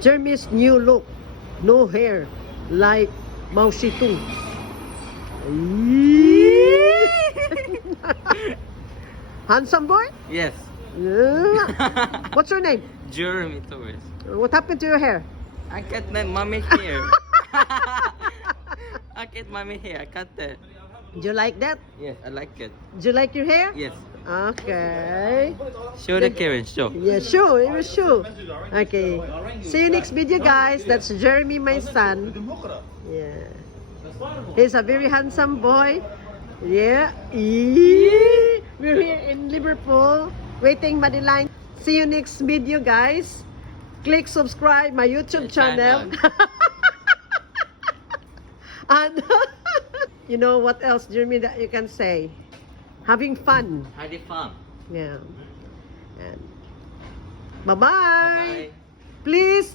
Jeremy's new look. No hair. Like Mao Zedong. Handsome boy? Yes. Yeah. What's your name? Jeremy Torres. What happened to your hair? I cut my mommy hair. I cut mommy hair. I cut that. Do you like that? Yes, I like it. Do you like your hair? Yes. Okay. Show the Karen, show. Yeah, sure. It was sure. Okay. See you next video, guys. That's Jeremy, my son. Yeah. He's a very handsome boy. Yeah. Eee. We're here in Liverpool, waiting Madeline. See you next video, guys. Click subscribe my YouTube channel. And you know what else, Jeremy, that you can say? Having fun. Had fun. Yeah. And bye-bye. Bye-bye. Please